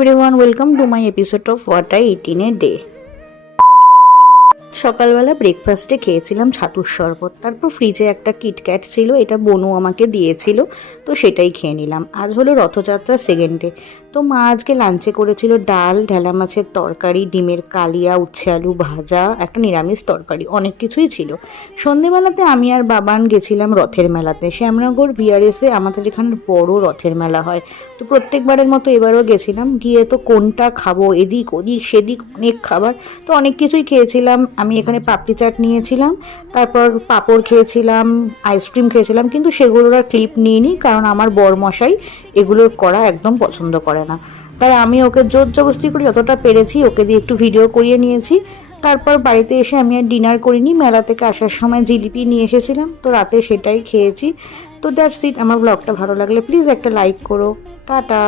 everyone, welcome to my episode of What I Eat in a Day. সকালবেলা ব্রেকফাস্টে খেয়েছিলাম ছাতুর শরবত, তারপর ফ্রিজে একটা কিটক্যাট ছিল, এটা বনু আমাকে দিয়েছিল, তো সেটাই খেয়ে নিলাম। আজ হলো রথযাত্রার সেকেন্ড ডে, তো মা আজকে লাঞ্চে করেছিল ডাল, ঢেলা মাছের তরকারি, ডিমের কালিয়া, উচ্ছে আলু ভাজা, একটা নিরামিষ তরকারি, অনেক কিছুই ছিল। সন্ধেবেলাতে আমি আর বাবান গেছিলাম রথের মেলাতে। শ্যামনগর বিআরএসে আমাদের এখানে বড় রথের মেলা হয়, তো প্রত্যেকবারের মতো এবারও গেছিলাম। গিয়ে তো কোনটা খাবো, এদিক ওদিক সেদিক অনেক খাবার, তো অনেক কিছুই খেয়েছিলাম। আমি এখানে পাপড়ি চাট নিয়েছিলাম, তারপর পাঁপড় খেয়েছিলাম, আইসক্রিম খেয়েছিলাম, কিন্তু সেগুলোর আর ক্লিপ নিইনি, কারণ আমার বরমশাই এগুলো করা একদম পছন্দ করে না। তাই আমি ওকে জোর জবরদস্তি করে যতটা পেরেছি ওকে দিয়ে একটু ভিডিও করিয়ে নিয়েছি। তারপর বাড়িতে এসে আমি আর ডিনার করিনি, মেলা থেকে আসার সময় জিলিপি নিয়ে এসেছিলাম, তো রাতে সেটাই খেয়েছি। তো দ্যাটস ইট। আমার ব্লগটা ভালো লাগলে প্লিজ একটা লাইক করো। টাটা।